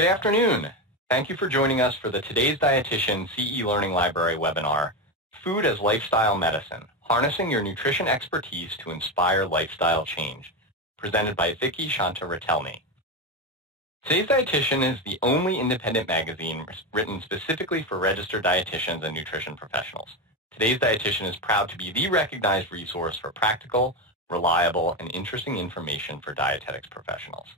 Good afternoon. Thank you for joining us for the Today's Dietitian CE Learning Library webinar, Food as Lifestyle Medicine, Harnessing Your Nutrition Expertise to Inspire Lifestyle Change, presented by Vicki Shanta Retelny. Today's Dietitian is the only independent magazine written specifically for registered dietitians and nutrition professionals. Today's Dietitian is proud to be the recognized resource for practical, reliable, and interesting information for dietetics professionals.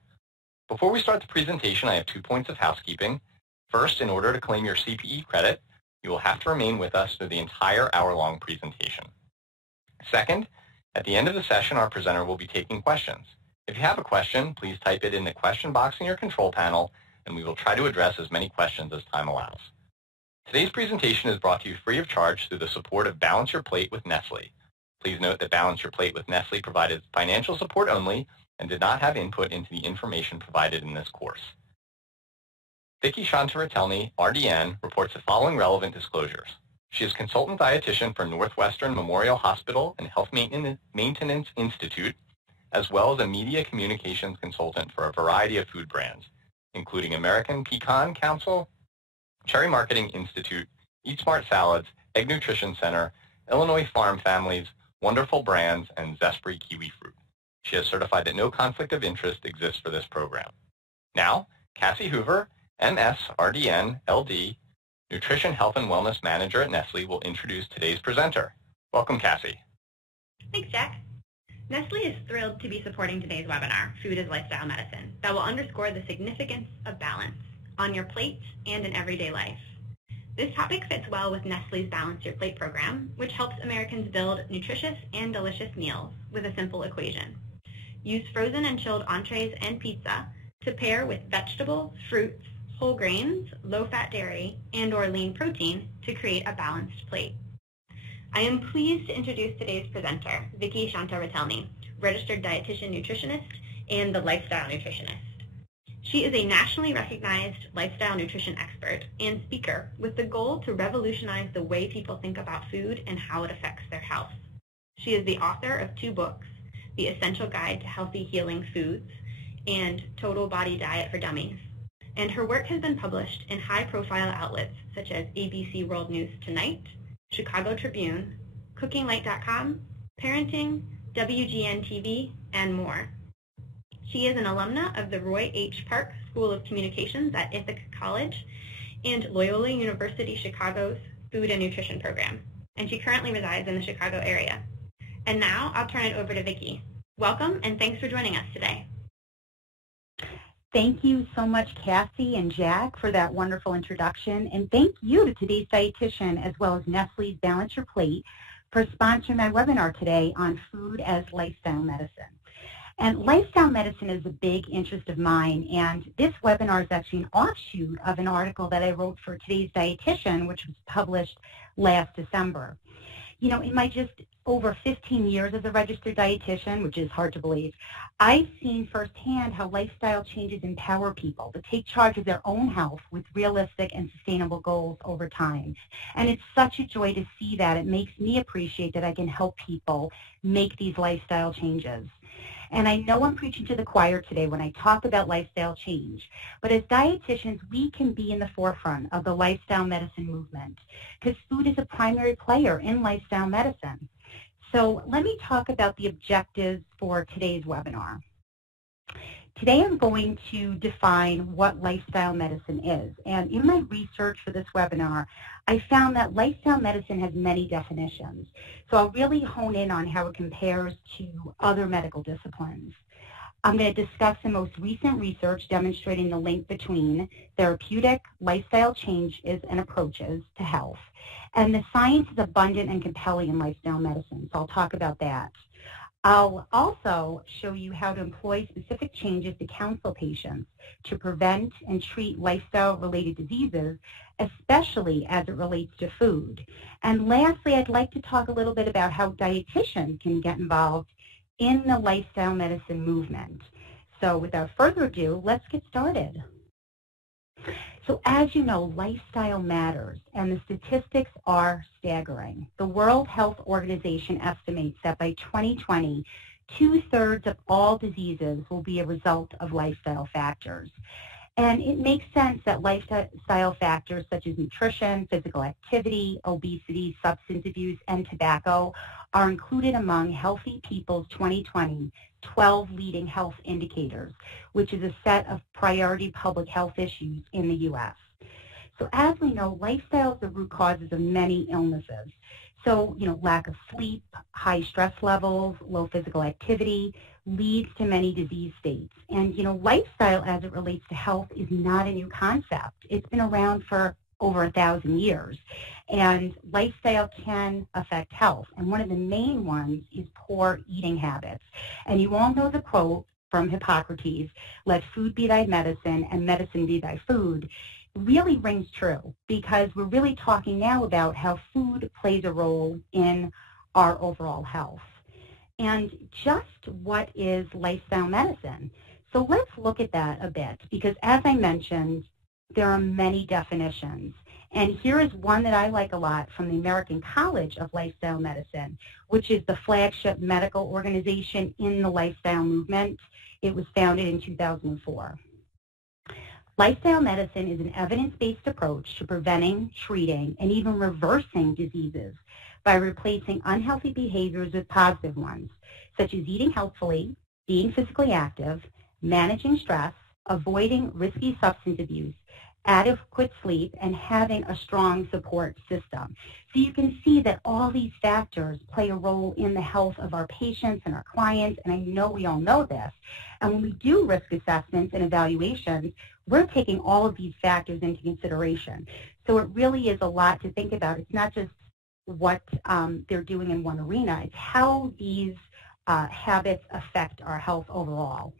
Before we start the presentation, I have 2 points of housekeeping. First, in order to claim your CPE credit, you will have to remain with us through the entire hour-long presentation. Second, at the end of the session, our presenter will be taking questions. If you have a question, please type it in the question box in your control panel, and we will try to address as many questions as time allows. Today's presentation is brought to you free of charge through the support of Balance Your Plate with Nestle. Please note that Balance Your Plate with Nestle provided financial support only and did not have input into the information provided in this course. Vicki Shanta Retelny, RDN, reports the following relevant disclosures. She is consultant dietitian for Northwestern Memorial Hospital and Health Maintenance Institute, as well as a media communications consultant for a variety of food brands, including American Pecan Council, Cherry Marketing Institute, Eat Smart Salads, Egg Nutrition Center, Illinois Farm Families, Wonderful Brands, and Zespri Kiwi Fruit. She has certified that no conflict of interest exists for this program. Now, Cassie Hoover, MS, RDN, LD, Nutrition Health and Wellness Manager at Nestle, will introduce today's presenter. Welcome, Cassie. Thanks, Jack. Nestle is thrilled to be supporting today's webinar, Food as Lifestyle Medicine, that will underscore the significance of balance on your plate and in everyday life. This topic fits well with Nestle's Balance Your Plate program, which helps Americans build nutritious and delicious meals with a simple equation. Use frozen and chilled entrees and pizza to pair with vegetables, fruits, whole grains, low-fat dairy, and/or lean protein to create a balanced plate. I am pleased to introduce today's presenter, Vicki Shanta Retelny, registered dietitian nutritionist and the Lifestyle Nutritionist. She is a nationally recognized lifestyle nutrition expert and speaker with the goal to revolutionize the way people think about food and how it affects their health. She is the author of 2 books, The Essential Guide to Healthy Healing Foods and Total Body Diet for Dummies. And her work has been published in high-profile outlets such as ABC World News Tonight, Chicago Tribune, CookingLight.com, Parenting, WGN-TV, and more. She is an alumna of the Roy H. Park School of Communications at Ithaca College and Loyola University Chicago's Food and Nutrition program, and she currently resides in the Chicago area. And now I'll turn it over to Vicki. Welcome, and thanks for joining us today. Thank you so much, Cassie and Jack, for that wonderful introduction. And thank you to Today's Dietitian, as well as Nestle's Balance Your Plate, for sponsoring my webinar today on food as lifestyle medicine. And lifestyle medicine is a big interest of mine, and this webinar is actually an offshoot of an article that I wrote for Today's Dietitian, which was published last December. You know, in my just over 15 years as a registered dietitian, which is hard to believe, I've seen firsthand how lifestyle changes empower people to take charge of their own health with realistic and sustainable goals over time. And it's such a joy to see that. It makes me appreciate that I can help people make these lifestyle changes. And I know I'm preaching to the choir today when I talk about lifestyle change, but as dietitians, we can be in the forefront of the lifestyle medicine movement because food is a primary player in lifestyle medicine. So let me talk about the objectives for today's webinar. Today I'm going to define what lifestyle medicine is. And in my research for this webinar, I found that lifestyle medicine has many definitions. So I'll really hone in on how it compares to other medical disciplines. I'm going to discuss the most recent research demonstrating the link between therapeutic lifestyle changes and approaches to health. And the science is abundant and compelling in lifestyle medicine, so I'll talk about that. I'll also show you how to employ specific changes to counsel patients to prevent and treat lifestyle-related diseases, especially as it relates to food. And lastly, I'd like to talk a little bit about how dietitians can get involved in the lifestyle medicine movement. So without further ado, let's get started. So as you know, lifestyle matters, and the statistics are staggering. The World Health Organization estimates that by 2020, 2/3 of all diseases will be a result of lifestyle factors. And it makes sense that lifestyle factors such as nutrition, physical activity, obesity, substance abuse, and tobacco are included among Healthy People's 2020 12 leading health indicators, which is a set of priority public health issues in the U.S. So as we know, lifestyle is the root causes of many illnesses. So, lack of sleep, high stress levels, low physical activity leads to many disease states. And, lifestyle as it relates to health is not a new concept. It's been around for over 1,000 years. And lifestyle can affect health. And one of the main ones is poor eating habits. And you all know the quote from Hippocrates, "Let food be thy medicine and medicine be thy food," really rings true, because we're really talking now about how food plays a role in our overall health. And just what is lifestyle medicine? So let's look at that a bit, because as I mentioned, there are many definitions. And here is one that I like a lot from the American College of Lifestyle Medicine, which is the flagship medical organization in the lifestyle movement. It was founded in 2004. Lifestyle medicine is an evidence-based approach to preventing, treating, and even reversing diseases by replacing unhealthy behaviors with positive ones, such as eating healthfully, being physically active, managing stress, avoiding risky substance abuse, adequate sleep, and having a strong support system. So you can see that all these factors play a role in the health of our patients and our clients, and I know we all know this. And when we do risk assessments and evaluations, we're taking all of these factors into consideration. So it really is a lot to think about. It's not just what they're doing in one arena. It's how these habits affect our health overall.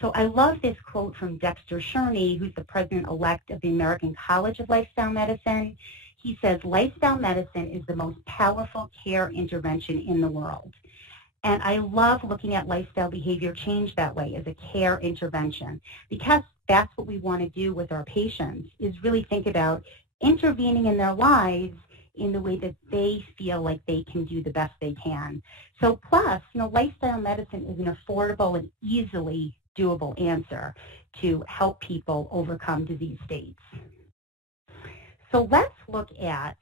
So I love this quote from Dexter Sherney, who's the president-elect of the American College of Lifestyle Medicine. He says, "Lifestyle medicine is the most powerful care intervention in the world." And I love looking at lifestyle behavior change that way, as a care intervention, because that's what we want to do with our patients, is really think about intervening in their lives in the way that they feel like they can do the best they can. So plus, lifestyle medicine is an affordable and easily doable answer to help people overcome disease states. So let's look at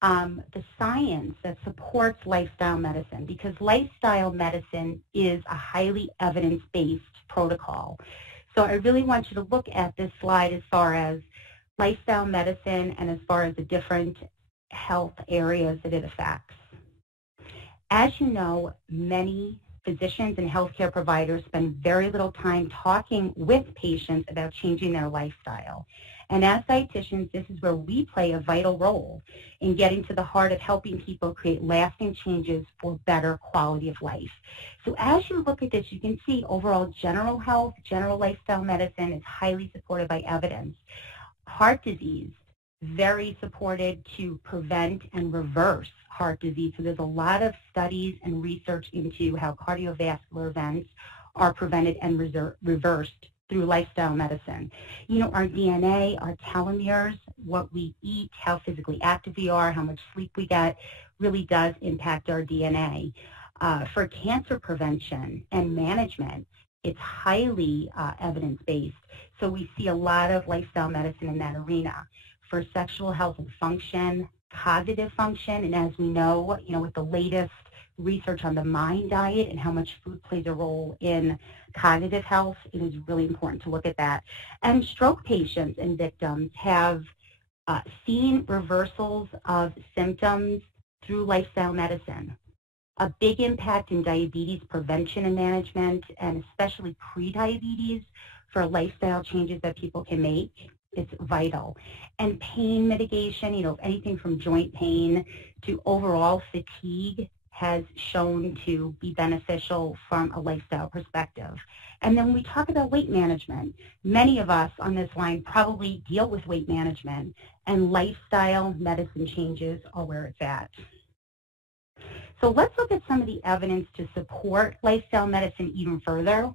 the science that supports lifestyle medicine, because lifestyle medicine is a highly evidence-based protocol. So I really want you to look at this slide as far as lifestyle medicine and as far as the different health areas that it affects. As you know, many physicians and healthcare providers spend very little time talking with patients about changing their lifestyle. And as dietitians, this is where we play a vital role in getting to the heart of helping people create lasting changes for better quality of life. So as you look at this, you can see overall general health, general lifestyle medicine is highly supported by evidence. Heart disease, very supported to prevent and reverse heart disease. So there's a lot of studies and research into how cardiovascular events are prevented and reversed through lifestyle medicine. Our DNA, our telomeres, what we eat, how physically active we are, how much sleep we get, really does impact our DNA. For cancer prevention and management, it's highly evidence-based. So we see a lot of lifestyle medicine in that arena. For sexual health and function, cognitive function, and as we know, with the latest research on the MIND diet and how much food plays a role in cognitive health, it is really important to look at that. And stroke patients and victims have seen reversals of symptoms through lifestyle medicine. A big impact in diabetes prevention and management, and especially pre-diabetes, for lifestyle changes that people can make. It's vital. And pain mitigation, anything from joint pain to overall fatigue has shown to be beneficial from a lifestyle perspective. And then we talk about weight management. Many of us on this line probably deal with weight management, and lifestyle medicine changes are where it's at. So let's look at some of the evidence to support lifestyle medicine even further.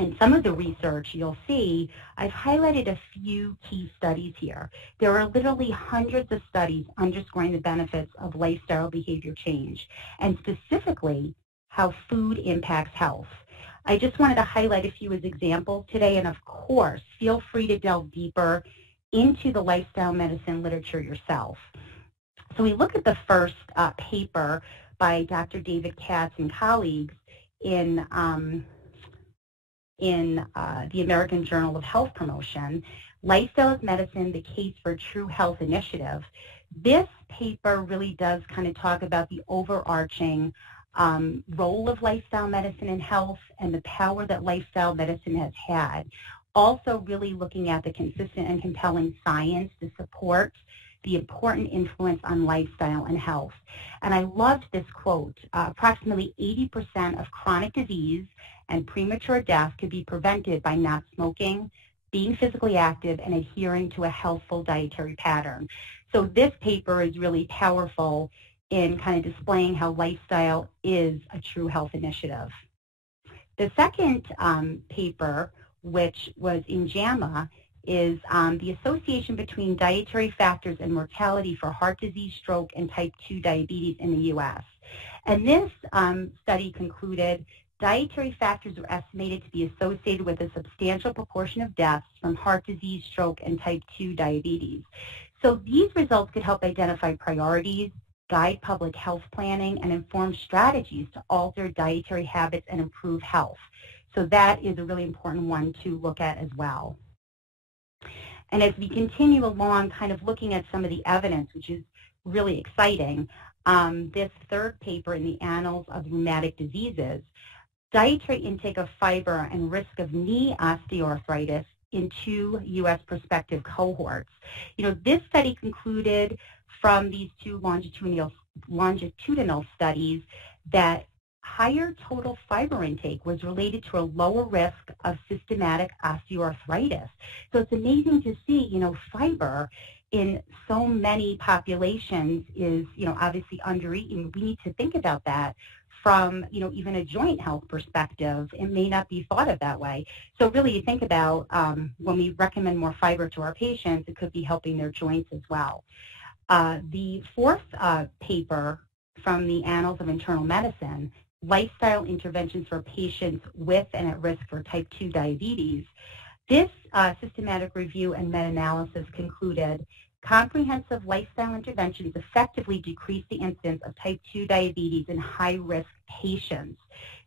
And some of the research you'll see, I've highlighted a few key studies here. There are literally hundreds of studies underscoring the benefits of lifestyle behavior change, and specifically how food impacts health. I just wanted to highlight a few as examples today, and of course, feel free to delve deeper into the lifestyle medicine literature yourself. So we look at the first paper by Dr. David Katz and colleagues in the American Journal of Health Promotion, Lifestyle as Medicine, the Case for True Health Initiative. This paper really does kind of talk about the overarching role of lifestyle medicine in health and the power that lifestyle medicine has had. Also really looking at the consistent and compelling science to support the important influence on lifestyle and health. And I loved this quote, approximately 80% of chronic disease and premature death could be prevented by not smoking, being physically active, and adhering to a healthful dietary pattern. So this paper is really powerful in kind of displaying how lifestyle is a true health initiative. The second paper, which was in JAMA, is the association between dietary factors and mortality for heart disease, stroke, and type 2 diabetes in the U.S. And this study concluded dietary factors were estimated to be associated with a substantial proportion of deaths from heart disease, stroke, and type 2 diabetes. So these results could help identify priorities, guide public health planning, and inform strategies to alter dietary habits and improve health. So that is a really important one to look at as well. And as we continue along, kind of looking at some of the evidence, which is really exciting, this third paper in the Annals of Rheumatic Diseases, dietary intake of fiber and risk of knee osteoarthritis in 2 U.S. prospective cohorts. You know, this study concluded from these 2 longitudinal studies that higher total fiber intake was related to a lower risk of systematic osteoarthritis. So it's amazing to see, you know, fiber in so many populations is, you know, obviously undereaten. We need to think about that from, you know, even a joint health perspective. It may not be thought of that way. So really you think about when we recommend more fiber to our patients, it could be helping their joints as well. The fourth paper from the Annals of Internal Medicine, Lifestyle Interventions for Patients with and at Risk for Type 2 Diabetes. This systematic review and meta-analysis concluded comprehensive lifestyle interventions effectively decrease the incidence of type 2 diabetes in high-risk patients.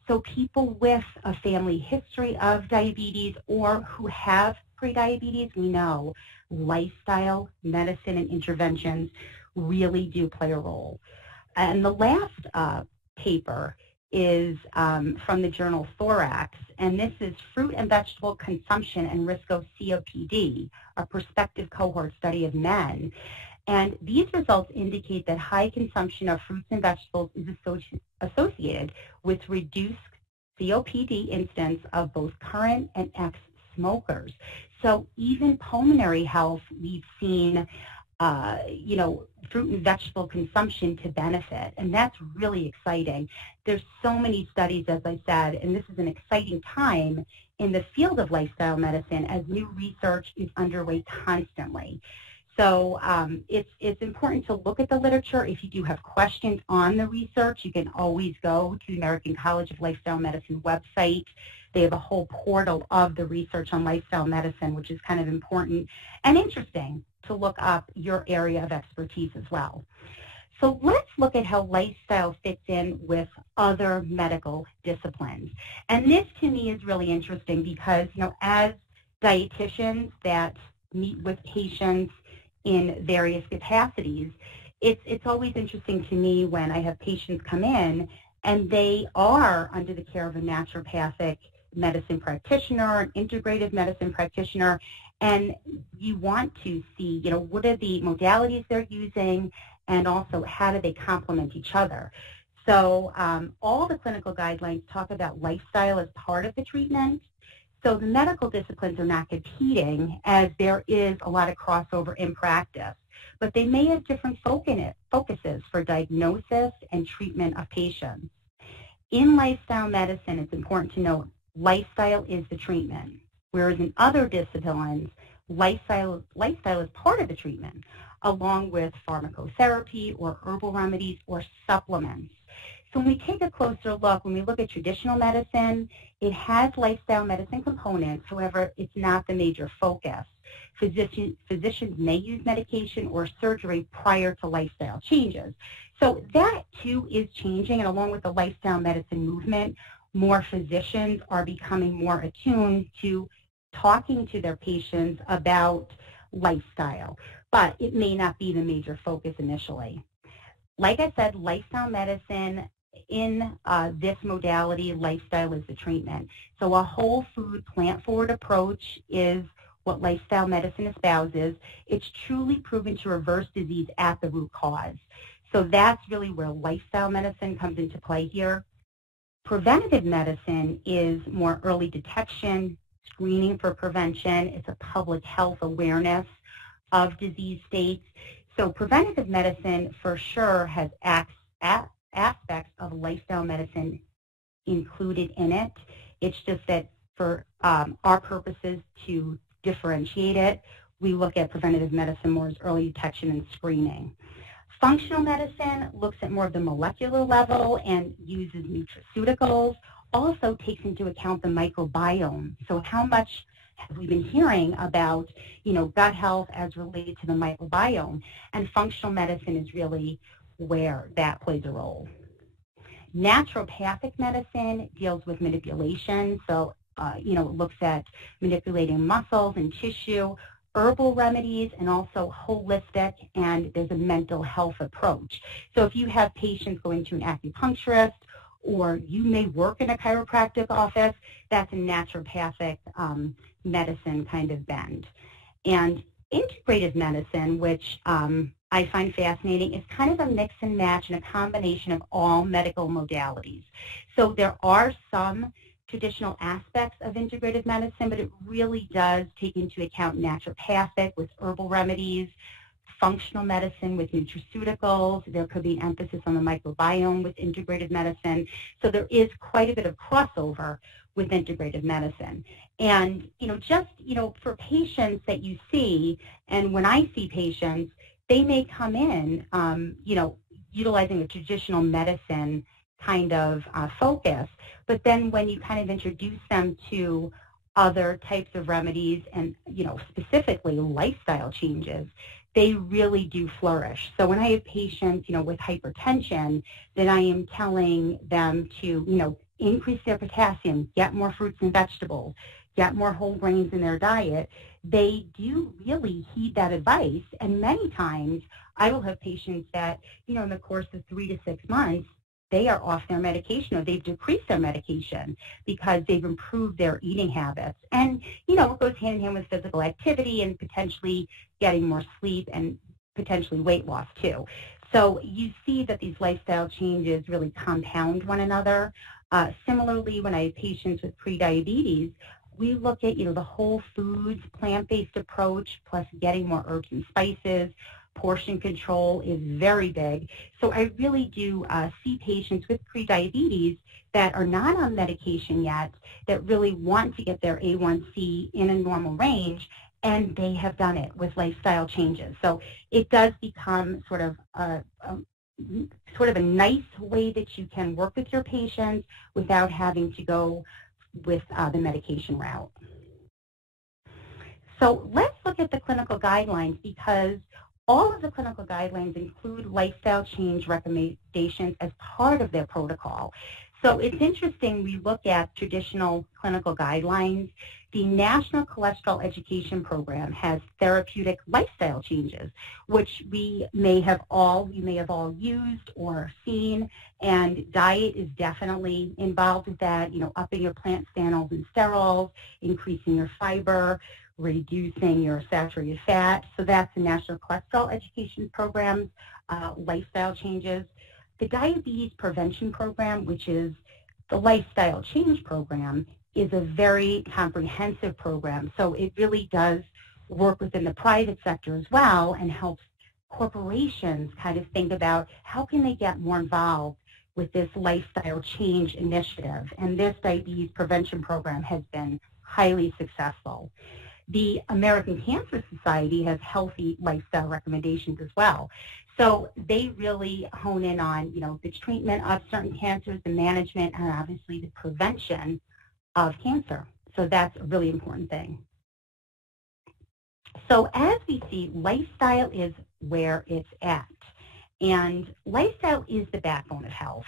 So people with a family history of diabetes or who have prediabetes, we know lifestyle medicine and interventions really do play a role. And the last paper is from the journal Thorax, and this is Fruit and Vegetable Consumption and Risk of COPD, a prospective cohort study of men. And these results indicate that high consumption of fruits and vegetables is associated with reduced COPD incidence of both current and ex-smokers. So even pulmonary health, we've seen you know, fruit and vegetable consumption to benefit, and that's really exciting. There's so many studies, as I said, and this is an exciting time in the field of lifestyle medicine as new research is underway constantly. So it's important to look at the literature. If you do have questions on the research, you can always go to the American College of Lifestyle Medicine website. They have a whole portal of the research on lifestyle medicine, which is kind of important and interesting to look up your area of expertise as well. So let's look at how lifestyle fits in with other medical disciplines. And this to me is really interesting because, you know, as dietitians that meet with patients in various capacities, it's always interesting to me when I have patients come in and they are under the care of a naturopathic medicine practitioner, an integrative medicine practitioner, and you want to see, you know, what are the modalities they're using and also how do they complement each other. So all the clinical guidelines talk about lifestyle as part of the treatment. So the medical disciplines are not competing as there is a lot of crossover in practice, but they may have different focuses for diagnosis and treatment of patients. In lifestyle medicine, it's important to note lifestyle is the treatment, whereas in other disciplines, lifestyle is part of the treatment, along with pharmacotherapy or herbal remedies or supplements. So when we take a closer look, when we look at traditional medicine, it has lifestyle medicine components. However, it's not the major focus. Physicians may use medication or surgery prior to lifestyle changes. So that, too, is changing, and along with the lifestyle medicine movement, more physicians are becoming more attuned to talking to their patients about lifestyle, but it may not be the major focus initially. Like I said, lifestyle medicine, in this modality, lifestyle is the treatment. So a whole food, plant-forward approach is what lifestyle medicine espouses. It's truly proven to reverse disease at the root cause. So that's really where lifestyle medicine comes into play here. Preventative medicine is more early detection, screening for prevention. It's a public health awareness of disease states. So preventative medicine for sure has aspects of lifestyle medicine included in it. It's just that for our purposes to differentiate it, we look at preventative medicine more as early detection and screening. Functional medicine looks at more of the molecular level and uses nutraceuticals, also takes into account the microbiome. So how much have we been hearing about, gut health as related to the microbiome? And functional medicine is really where that plays a role. Naturopathic medicine deals with manipulation. So, it looks at manipulating muscles and tissue, herbal remedies, and also holistic, and there's a mental health approach. So if you have patients going to an acupuncturist, or you may work in a chiropractic office, that's a naturopathic medicine kind of bend. And integrative medicine, which I find fascinating, is kind of a mix and match and a combination of all medical modalities. So there are some traditional aspects of integrative medicine, but it really does take into account naturopathic with herbal remedies, functional medicine with nutraceuticals. There could be an emphasis on the microbiome with integrative medicine. So there is quite a bit of crossover with integrative medicine. And, for patients that you see, and when I see patients, they may come in, utilizing a traditional medicine kind of focus, but then when you kind of introduce them to other types of remedies and, specifically lifestyle changes, they really do flourish. So when I have patients, with hypertension, then I am telling them to, increase their potassium, get more fruits and vegetables, get more whole grains in their diet. They do really heed that advice. And many times I will have patients that, in the course of 3 to 6 months, they are off their medication or they've decreased their medication because they've improved their eating habits. And, it goes hand in hand with physical activity and potentially getting more sleep and potentially weight loss too. So you see that these lifestyle changes really compound one another. Similarly, when I have patients with prediabetes, we look at, the whole foods, plant-based approach, plus getting more herbs and spices. Portion control is very big. So I really do see patients with prediabetes that are not on medication yet that really want to get their A1C in a normal range, and they have done it with lifestyle changes. So it does become sort of a nice way that you can work with your patients without having to go with the medication route. So let's look at the clinical guidelines, because all of the clinical guidelines include lifestyle change recommendations as part of their protocol. So it's interesting, we look at traditional clinical guidelines. The National Cholesterol Education Program has therapeutic lifestyle changes, which you may have all used or seen, and diet is definitely involved with that, upping your plant stanols and sterols, increasing your fiber, reducing your saturated fat. So that's the National Cholesterol Education Program's lifestyle changes. The Diabetes Prevention Program, which is the lifestyle change program, is a very comprehensive program. So it really does work within the private sector as well and helps corporations kind of think about how can they get more involved with this lifestyle change initiative. And this diabetes prevention program has been highly successful. The American Cancer Society has healthy lifestyle recommendations as well. So they really hone in on, the treatment of certain cancers, the management, and obviously the prevention of cancer. So that's a really important thing. So as we see, lifestyle is where it's at. And lifestyle is the backbone of health.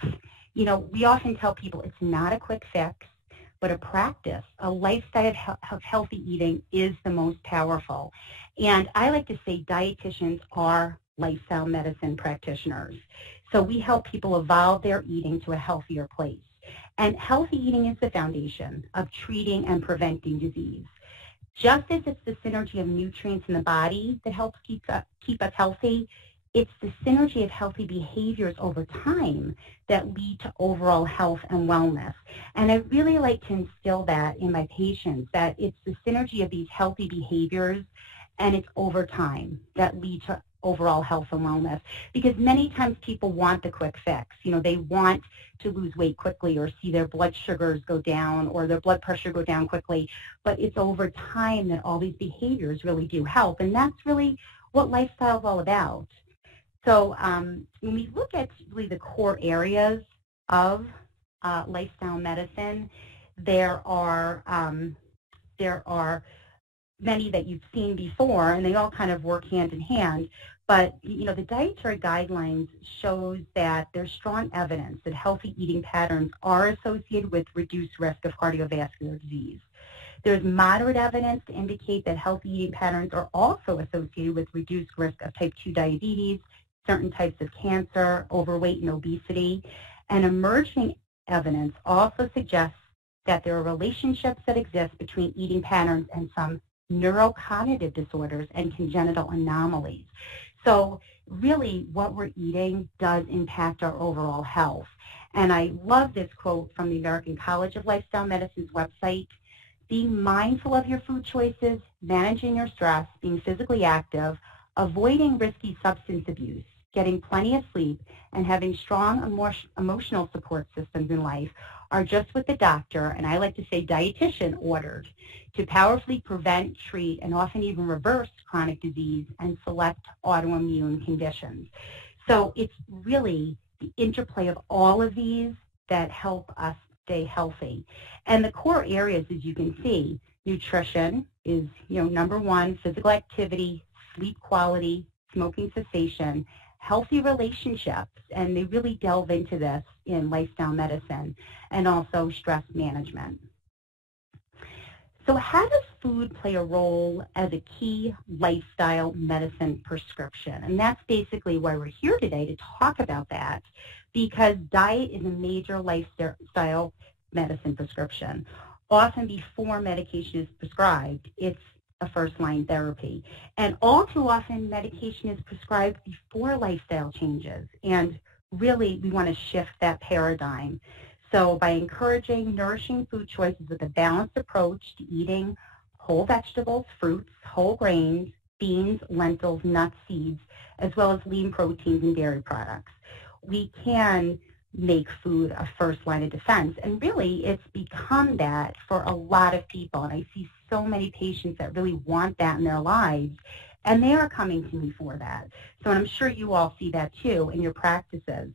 We often tell people it's not a quick fix, but a practice. A lifestyle of healthy eating is the most powerful. And I like to say dietitians are lifestyle medicine practitioners. So we help people evolve their eating to a healthier place. And healthy eating is the foundation of treating and preventing disease. Just as it's the synergy of nutrients in the body that helps keep us healthy, it's the synergy of healthy behaviors over time that lead to overall health and wellness. And I really like to instill that in my patients, that it's the synergy of these healthy behaviors and it's over time that lead to overall health and wellness. Because many times people want the quick fix. They want to lose weight quickly or see their blood sugars go down or their blood pressure go down quickly. But it's over time that all these behaviors really do help. And that's really what lifestyle is all about. So when we look at really the core areas of lifestyle medicine, there are many that you've seen before, and they all kind of work hand in hand. But the dietary guidelines shows that there's strong evidence that healthy eating patterns are associated with reduced risk of cardiovascular disease. There's moderate evidence to indicate that healthy eating patterns are also associated with reduced risk of type 2 diabetes, certain types of cancer, overweight, and obesity. And emerging evidence also suggests that there are relationships that exist between eating patterns and some neurocognitive disorders and congenital anomalies. So really what we're eating does impact our overall health. And I love this quote from the American College of Lifestyle Medicine's website: being mindful of your food choices, managing your stress, being physically active, avoiding risky substance abuse, getting plenty of sleep, and having strong emotional support systems in life are just what the doctor, and I like to say dietitian, ordered to powerfully prevent, treat, and often even reverse chronic disease and select autoimmune conditions. So it's really the interplay of all of these that help us stay healthy. And the core areas, as you can see, nutrition is, number one, physical activity, sleep quality, smoking cessation, healthy relationships, and they really delve into this in lifestyle medicine, and also stress management. So how does food play a role as a key lifestyle medicine prescription? And that's basically why we're here today, to talk about that, because diet is a major lifestyle medicine prescription. Often before medication is prescribed, it's a first-line therapy. And all too often, medication is prescribed before lifestyle changes. And really, we want to shift that paradigm. So by encouraging nourishing food choices with a balanced approach to eating whole vegetables, fruits, whole grains, beans, lentils, nuts, seeds, as well as lean proteins and dairy products, we can make food a first line of defense. And really, it's become that for a lot of people. And I see so many patients that really want that in their lives, and they are coming to me for that. So I'm sure you all see that too in your practices.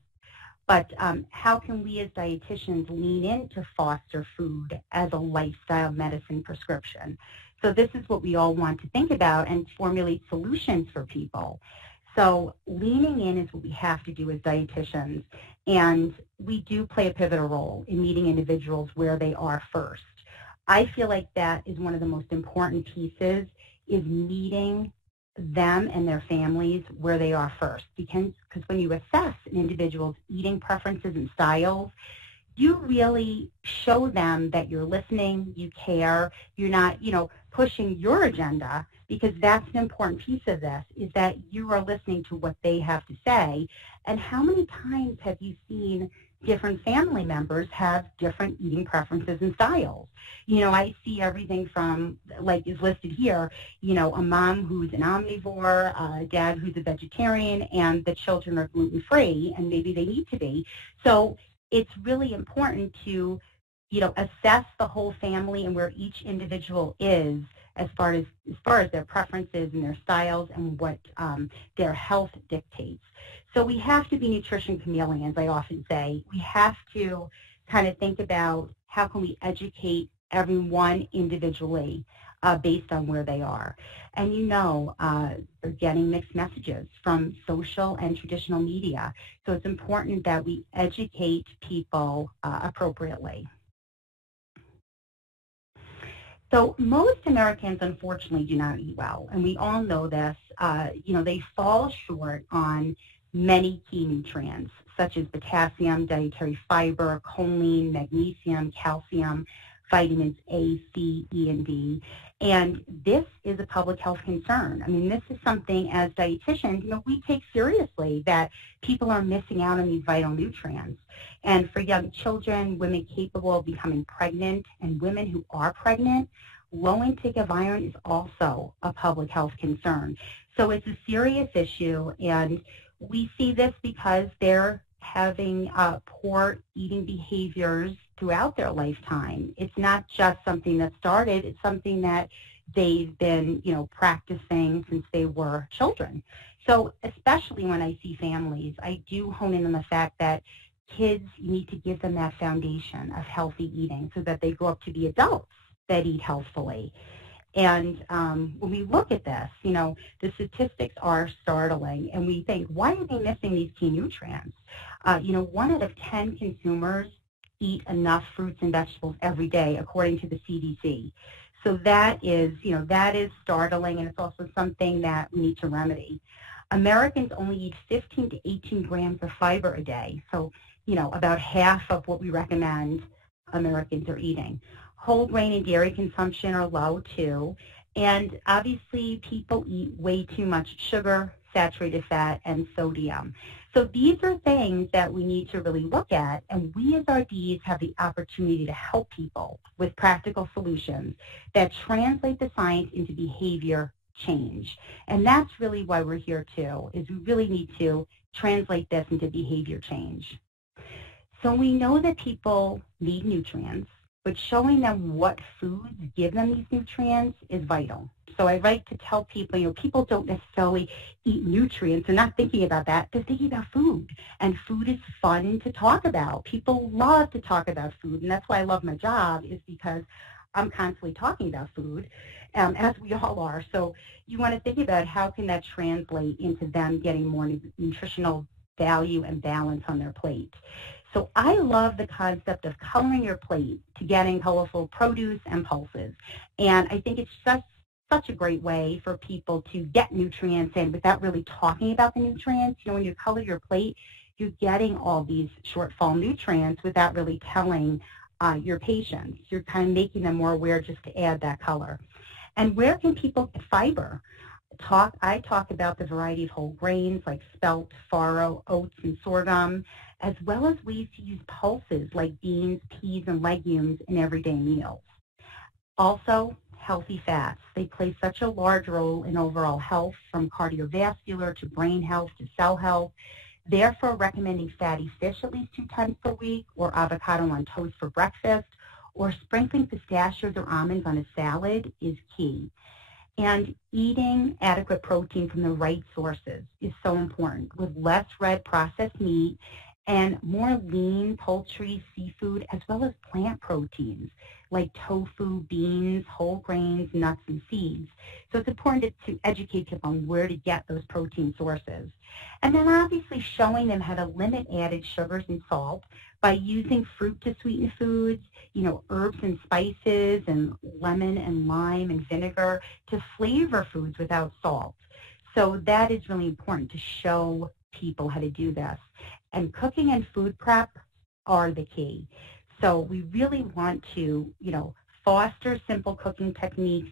But how can we as dietitians lean in to foster food as a lifestyle medicine prescription? So this is what we all want to think about and formulate solutions for people. So leaning in is what we have to do as dietitians, and we do play a pivotal role in meeting individuals where they are first. I feel like that is one of the most important pieces, is meeting them and their families where they are first. Because when you assess an individual's eating preferences and styles, you really show them that you're listening, you care, you're not, pushing your agenda, because that's an important piece of this, is that you are listening to what they have to say. And how many times have you seen different family members have different eating preferences and styles? I see everything from, like is listed here, a mom who's an omnivore, a dad who's a vegetarian, and the children are gluten-free, and maybe they need to be. So it's really important to, assess the whole family and where each individual is, as far as their preferences and their styles and what their health dictates. So we have to be nutrition chameleons, I often say. We have to kind of think about how can we educate everyone individually based on where they are. And they're getting mixed messages from social and traditional media. So it's important that we educate people appropriately. So most Americans, unfortunately, do not eat well. And we all know this. They fall short on many key nutrients, such as potassium, dietary fiber, choline, magnesium, calcium, vitamins A, C, E, and D. And this is a public health concern. I mean, this is something as dietitians, we take seriously that people are missing out on these vital nutrients. And for young children, women capable of becoming pregnant, and women who are pregnant, low intake of iron is also a public health concern. So it's a serious issue, and we see this because they're having poor eating behaviors throughout their lifetime. It's not just something that started, it's something that they've been, practicing since they were children. So especially when I see families, I do hone in on the fact that kids, you need to give them that foundation of healthy eating so that they grow up to be adults that eat healthfully. And when we look at this, the statistics are startling, and we think, why are they missing these key nutrients? 1 out of 10 consumers eat enough fruits and vegetables every day, according to the CDC. So that is startling, and it's also something that we need to remedy. Americans only eat 15 to 18 grams of fiber a day, so, about half of what we recommend Americans are eating. Whole grain and dairy consumption are low, too. And obviously, people eat way too much sugar, saturated fat, and sodium. So these are things that we need to really look at, and we as RDs have the opportunity to help people with practical solutions that translate the science into behavior change. And that's really why we're here, too, is we really need to translate this into behavior change. So we know that people need nutrients, but showing them what foods give them these nutrients is vital. So I like to tell people, people don't necessarily eat nutrients. They're not thinking about that. They're thinking about food. And food is fun to talk about. People love to talk about food. And that's why I love my job, is because I'm constantly talking about food, as we all are. So you want to think about how can that translate into them getting more nutritional value and balance on their plate. So I love the concept of coloring your plate to getting colorful produce and pulses. And I think it's just such a great way for people to get nutrients in without really talking about the nutrients. When you color your plate, you're getting all these shortfall nutrients without really telling your patients. You're kind of making them more aware just to add that color. And where can people get fiber? I talk about the variety of whole grains like spelt, farro, oats, and sorghum, as well as ways to use pulses like beans, peas, and legumes in everyday meals. Also, healthy fats. They play such a large role in overall health, from cardiovascular to brain health to cell health. Therefore, recommending fatty fish at least 2 times per week, or avocado on toast for breakfast, or sprinkling pistachios or almonds on a salad is key. And eating adequate protein from the right sources is so important, with less red processed meat and more lean poultry, seafood, as well as plant proteins like tofu, beans, whole grains, nuts, and seeds. So it's important to educate people on where to get those protein sources. And then obviously showing them how to limit added sugars and salt by using fruit to sweeten foods, herbs and spices, and lemon and lime and vinegar to flavor foods without salt. So that is really important, to show people how to do this. And cooking and food prep are the key. So we really want to, foster simple cooking techniques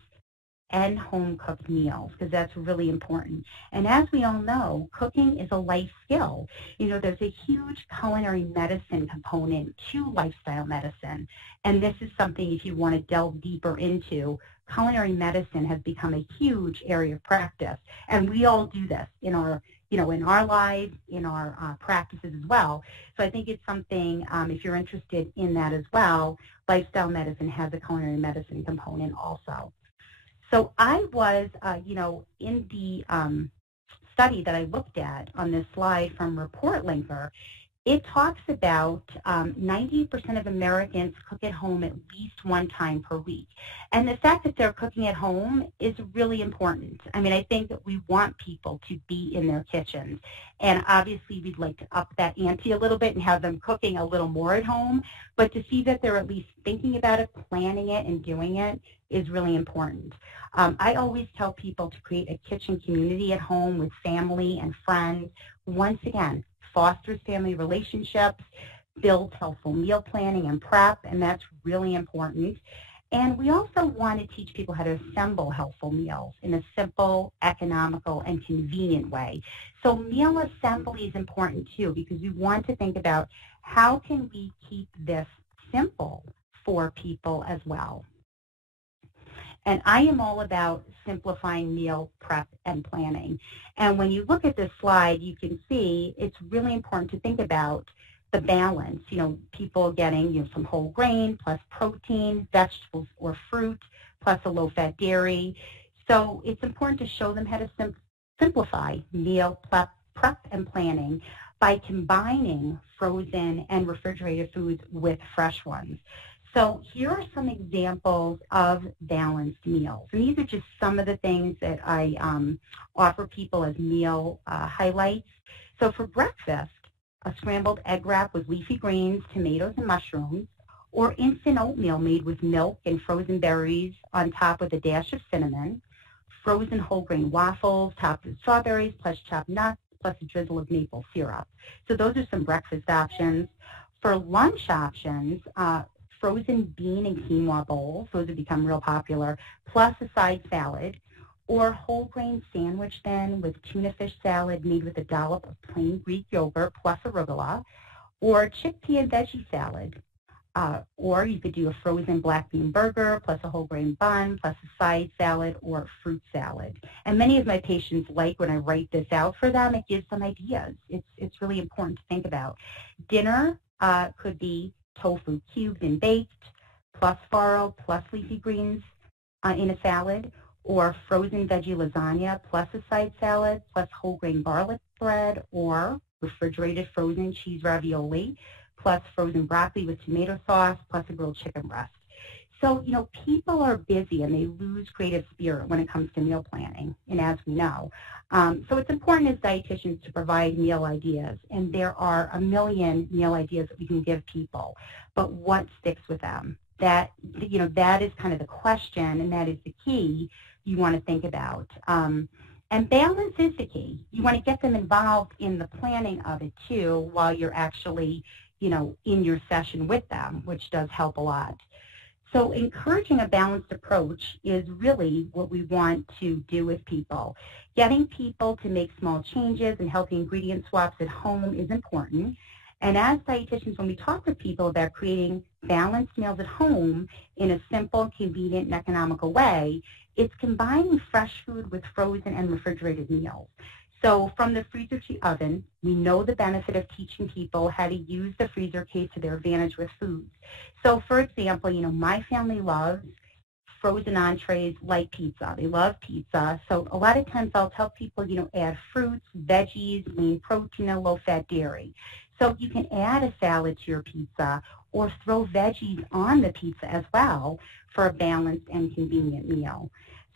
and home-cooked meals, because that's really important. And as we all know, cooking is a life skill. There's a huge culinary medicine component to lifestyle medicine. And this is something, if you want to delve deeper into, culinary medicine has become a huge area of practice. And we all do this in our in our lives, in our practices as well. So I think it's something, if you're interested in that as well, lifestyle medicine has a culinary medicine component also. So I was, in the study that I looked at on this slide from Report Linker, it talks about 90% of Americans cook at home at least one time per week. And the fact that they're cooking at home is really important. I mean, I think that we want people to be in their kitchens. And obviously, we'd like to up that ante a little bit and have them cooking a little more at home. But to see that they're at least thinking about it, planning it, and doing it is really important. I always tell people to create a kitchen community at home with family and friends. Once again, fosters family relationships, builds healthful meal planning and prep, and that's really important. And we also want to teach people how to assemble healthful meals in a simple, economical, and convenient way. So meal assembly is important too, because we want to think about how can we keep this simple for people as well. And I am all about simplifying meal prep and planning. And when you look at this slide, you can see it's really important to think about the balance. People getting some whole grain plus protein, vegetables or fruit, plus a low-fat dairy. So it's important to show them how to simplify meal prep and planning by combining frozen and refrigerated foods with fresh ones. So here are some examples of balanced meals. And these are just some of the things that I offer people as meal highlights. So for breakfast, a scrambled egg wrap with leafy greens, tomatoes, and mushrooms, or instant oatmeal made with milk and frozen berries on top with a dash of cinnamon, frozen whole grain waffles topped with strawberries plus chopped nuts plus a drizzle of maple syrup. So those are some breakfast options. For lunch options, frozen bean and quinoa bowls, those have become real popular, plus a side salad, or whole grain sandwich then with tuna fish salad made with a dollop of plain Greek yogurt plus arugula, or chickpea and veggie salad. Or you could do a frozen black bean burger plus a whole grain bun plus a side salad or fruit salad. And many of my patients like when I write this out for them, it gives them ideas. It's really important to think about. Dinner could be tofu cubed and baked, plus farro, plus leafy greens in a salad, or frozen veggie lasagna, plus a side salad, plus whole grain garlic bread, or refrigerated frozen cheese ravioli, plus frozen broccoli with tomato sauce, plus a grilled chicken breast. So, people are busy and they lose creative spirit when it comes to meal planning, and as we know. So it's important as dietitians to provide meal ideas, and there are a million meal ideas that we can give people, but what sticks with them? That is kind of the question, and that is the key you want to think about. And balance is the key. You want to get them involved in the planning of it too while you're actually, in your session with them, which does help a lot. So encouraging a balanced approach is really what we want to do with people. Getting people to make small changes and healthy ingredient swaps at home is important. And as dietitians, when we talk with people about creating balanced meals at home in a simple, convenient, and economical way, it's combining fresh food with frozen and refrigerated meals. So from the freezer to oven, we know the benefit of teaching people how to use the freezer case to their advantage with foods. So for example, my family loves frozen entrees like pizza. They love pizza. So a lot of times I'll tell people, add fruits, veggies, lean protein, and low-fat dairy. So you can add a salad to your pizza or throw veggies on the pizza as well for a balanced and convenient meal.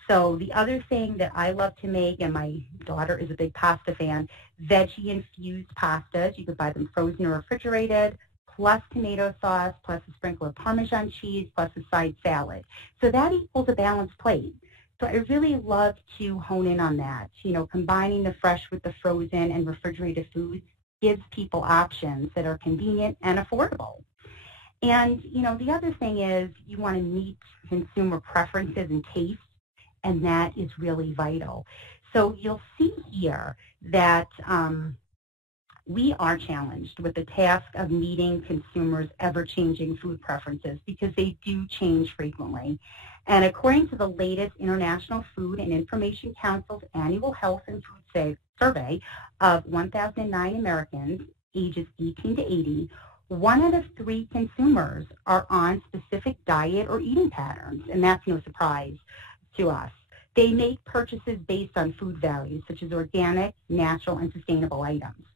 So the other thing that I love to make, and my daughter is a big pasta fan, veggie-infused pastas. You could buy them frozen or refrigerated, plus tomato sauce, plus a sprinkle of Parmesan cheese, plus a side salad. So that equals a balanced plate. So I really love to hone in on that. Combining the fresh with the frozen and refrigerated foods gives people options that are convenient and affordable. And, the other thing is you want to meet consumer preferences and tastes, and that is really vital. So you'll see here that we are challenged with the task of meeting consumers' ever-changing food preferences because they do change frequently. And according to the latest International Food and Information Council's annual health and food survey of 1,009 Americans ages 18 to 80, 1 out of 3 consumers are on specific diet or eating patterns, and that's no surprise to us. They make purchases based on food values, such as organic, natural, and sustainable items.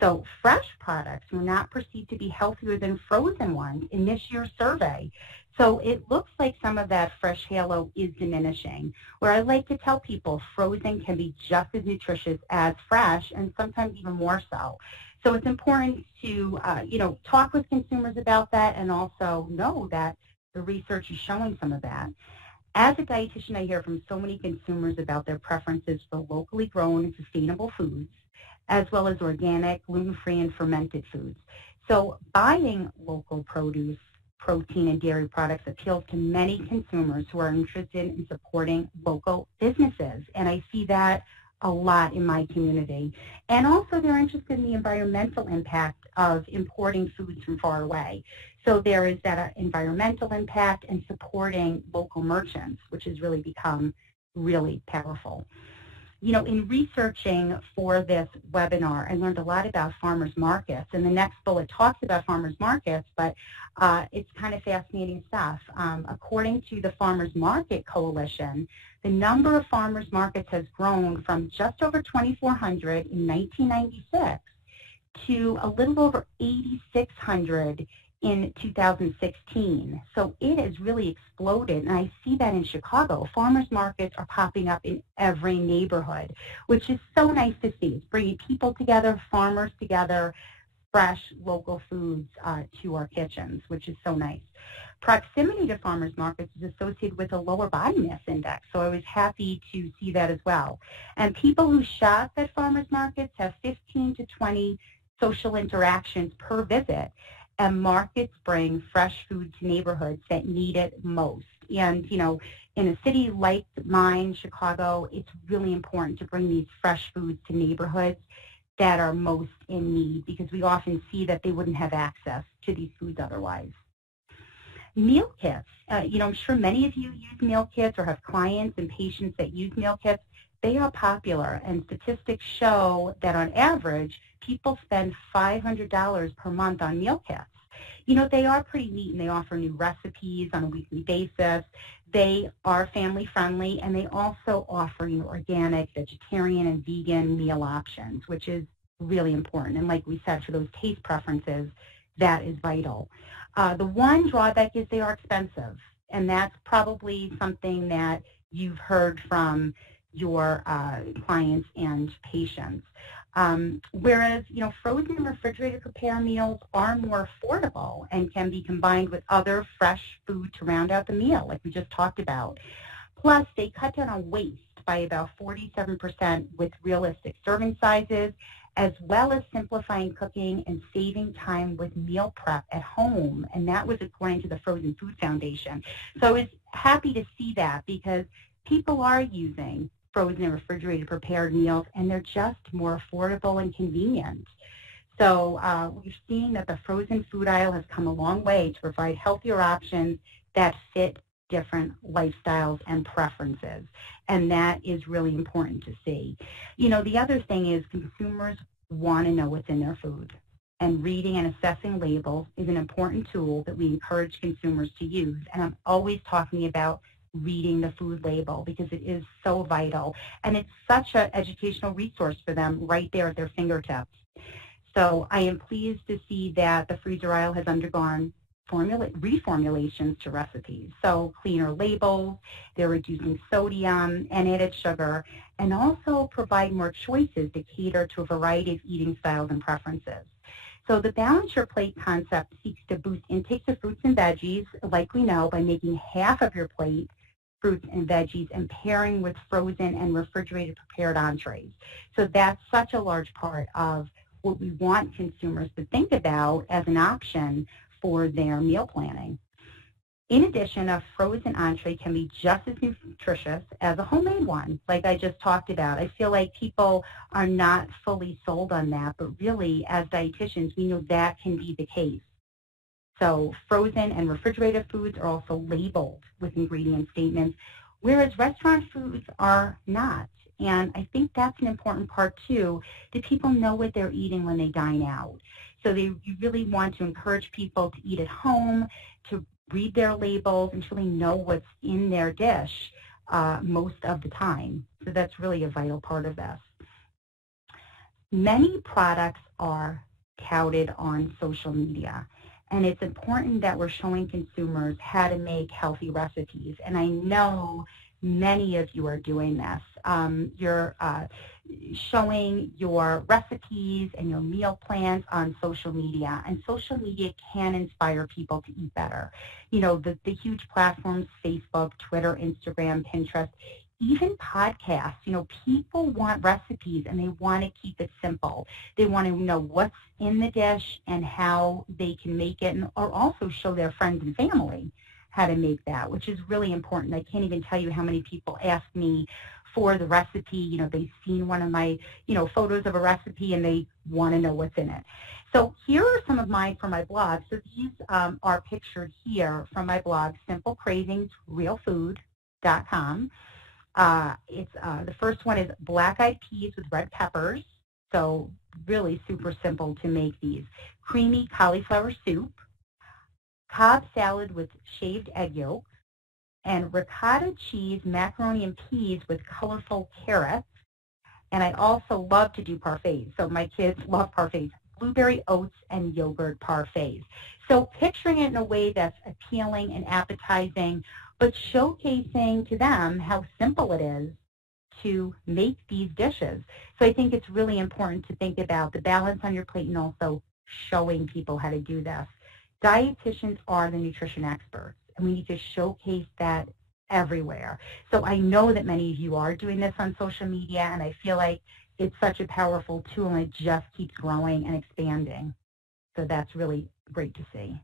So fresh products were not perceived to be healthier than frozen ones in this year's survey. So it looks like some of that fresh halo is diminishing, where I like to tell people frozen can be just as nutritious as fresh, and sometimes even more so. So it's important to, talk with consumers about that, and also know that the research is showing some of that. As a dietitian, I hear from so many consumers about their preferences for locally grown and sustainable foods, as well as organic, gluten-free, and fermented foods. So buying local produce, protein, and dairy products appeals to many consumers who are interested in supporting local businesses. And I see that a lot in my community. And also they're interested in the environmental impact of importing foods from far away. So there is that environmental impact and supporting local merchants, which has really become really powerful. In researching for this webinar, I learned a lot about farmers markets, and the next bullet talks about farmers markets, but it's kind of fascinating stuff. According to the Farmers Market Coalition, the number of farmers markets has grown from just over 2,400 in 1996 to a little over 8,600 in 2016. So it has really exploded, and I see that in Chicago. Farmers markets are popping up in every neighborhood, which is so nice to see. It's bringing people together, farmers together, fresh local foods to our kitchens, which is so nice. Proximity to farmers markets is associated with a lower body mass index, so I was happy to see that as well. And people who shop at farmers markets have 15 to 20 social interactions per visit, and markets bring fresh food to neighborhoods that need it most. And, in a city like mine, Chicago, it's really important to bring these fresh foods to neighborhoods that are most in need, because we often see that they wouldn't have access to these foods otherwise. Meal kits. I'm sure many of you use meal kits or have clients and patients that use meal kits. They are popular, and statistics show that on average, people spend $500 per month on meal kits. They are pretty neat, and they offer new recipes on a weekly basis. They are family friendly, and they also offer organic, vegetarian, and vegan meal options, which is really important. And like we said, for those taste preferences, that is vital. The one drawback is they are expensive, and that's probably something that you've heard from your clients and patients. Whereas, frozen and refrigerated prepared meals are more affordable and can be combined with other fresh food to round out the meal, like we just talked about. Plus, they cut down on waste by about 47% with realistic serving sizes, as well as simplifying cooking and saving time with meal prep at home. And that was according to the Frozen Food Foundation. So I was happy to see that, because people are using frozen and refrigerated prepared meals, and they're just more affordable and convenient. So we're seeing that the frozen food aisle has come a long way to provide healthier options that fit different lifestyles and preferences, and that is really important to see. The other thing is consumers want to know what's in their food, and reading and assessing labels is an important tool that we encourage consumers to use, and I'm always talking about reading the food label, because it is so vital, and it's such an educational resource for them right there at their fingertips. So I am pleased to see that the freezer aisle has undergone reformulations to recipes. So cleaner labels, they're reducing sodium and added sugar, and also provide more choices to cater to a variety of eating styles and preferences. So the Balance Your Plate concept seeks to boost intakes of fruits and veggies, like we know, by making half of your plate fruits and veggies and pairing with frozen and refrigerated prepared entrees. So that's such a large part of what we want consumers to think about as an option for their meal planning. In addition, a frozen entree can be just as nutritious as a homemade one, like I just talked about. I feel like people are not fully sold on that, but really, as dietitians, we know that can be the case. So frozen and refrigerated foods are also labeled with ingredient statements, whereas restaurant foods are not. And I think that's an important part, too, that people know what they're eating when they dine out. So you really want to encourage people to eat at home, to read their labels, and really know what's in their dish. most of the time. So that's really a vital part of this. Many products are touted on social media, and it's important that we're showing consumers how to make healthy recipes. And I know many of you are doing this. You're showing your recipes and your meal plans on social media, and social media can inspire people to eat better. You know, the huge platforms, Facebook, Twitter, Instagram, Pinterest, even podcasts. You know, people want recipes and they want to keep it simple. They want to know what's in the dish and how they can make it, or also show their friends and family how to make that, which is really important. I can't even tell you how many people ask me for the recipe. You know, they've seen one of my, photos of a recipe and they want to know what's in it. So here are some of mine from my blog. So these are pictured here from my blog, simplecravingsrealfood.com. The first one is black-eyed peas with red peppers. So really super simple to make these. Creamy cauliflower soup, Cobb salad with shaved egg yolk, and ricotta cheese macaroni and peas with colorful carrots. And I also love to do parfaits. So my kids love parfaits. Blueberry oats and yogurt parfaits. So picturing it in a way that's appealing and appetizing, but showcasing to them how simple it is to make these dishes. So I think it's really important to think about the balance on your plate and also showing people how to do this. Dietitians are the nutrition experts, and we need to showcase that everywhere. So I know that many of you are doing this on social media, and I feel like it's such a powerful tool, and it just keeps growing and expanding. So that's really great to see.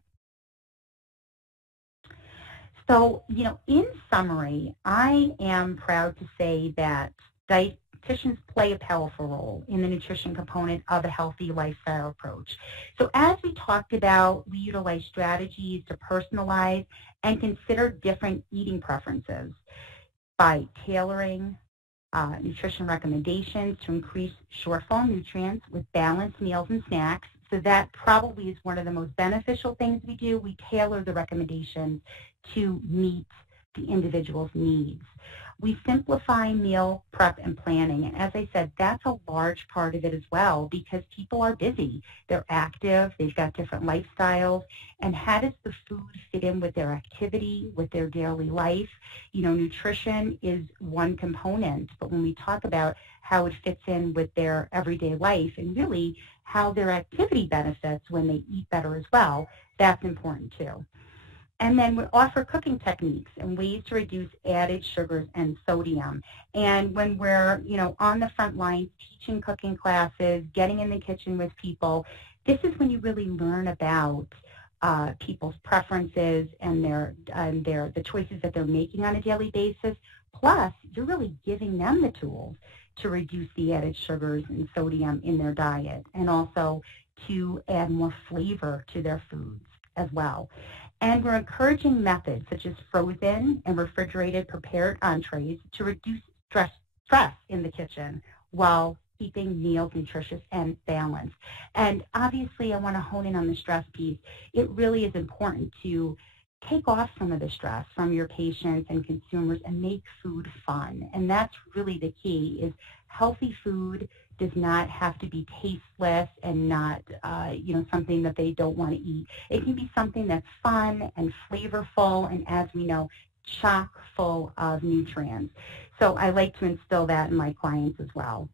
So, in summary, I am proud to say that dietitians play a powerful role in the nutrition component of a healthy lifestyle approach. So as we talked about, we utilize strategies to personalize and consider different eating preferences by tailoring nutrition recommendations to increase shortfall nutrients with balanced meals and snacks. So that probably is one of the most beneficial things we do. We tailor the recommendations to meet the individual's needs. We simplify meal prep and planning, and as I said, that's a large part of it as well, because people are busy, they're active, they've got different lifestyles, and how does the food fit in with their activity, with their daily life? Nutrition is one component, but when we talk about how it fits in with their everyday life and really how their activity benefits when they eat better as well, that's important too. And then we offer cooking techniques and ways to reduce added sugars and sodium. And when we're, on the front lines, teaching cooking classes, getting in the kitchen with people, this is when you really learn about people's preferences and the choices that they're making on a daily basis. Plus, you're really giving them the tools to reduce the added sugars and sodium in their diet, and also to add more flavor to their foods as well. And we're encouraging methods such as frozen and refrigerated prepared entrees to reduce stress in the kitchen while keeping meals nutritious and balanced. And obviously, I want to hone in on the stress piece. It really is important to take off some of the stress from your patients and consumers and make food fun. And that's really the key, is healthy food does not have to be tasteless and not, something that they don't want to eat. It can be something that's fun and flavorful and, as we know, chock full of nutrients. So I like to instill that in my clients as well.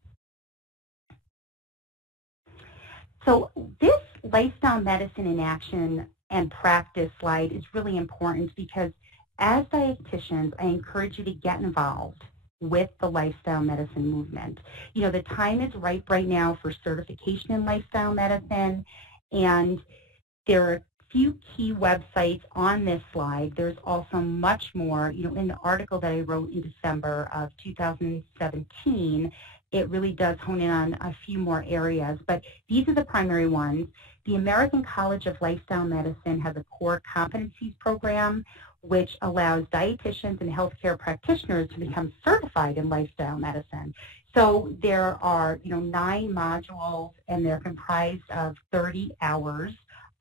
So this lifestyle medicine in action and practice slide is really important because as dietitians, I encourage you to get involved with the lifestyle medicine movement. The time is ripe right now for certification in lifestyle medicine, and there are a few key websites on this slide. There's also much more, in the article that I wrote in December of 2017, it really does hone in on a few more areas, but these are the primary ones. The American College of Lifestyle Medicine has a core competencies program which allows dietitians and healthcare practitioners to become certified in lifestyle medicine. So there are, 9 modules, and they're comprised of 30 hours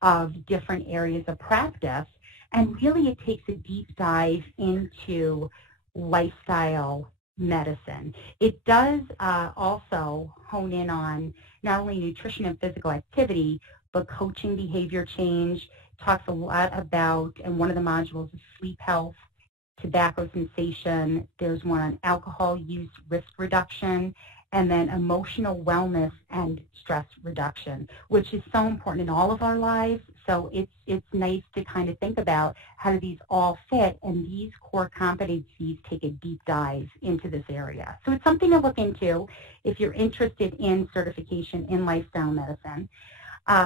of different areas of practice. And really it takes a deep dive into lifestyle medicine. It does also hone in on not only nutrition and physical activity, but coaching behavior change, talks a lot about, and one of the modules is sleep health, tobacco cessation. There's one on alcohol use risk reduction, and then emotional wellness and stress reduction, which is so important in all of our lives. So it's nice to kind of think about how do these all fit, and these core competencies take a deep dive into this area. So it's something to look into if you're interested in certification in lifestyle medicine.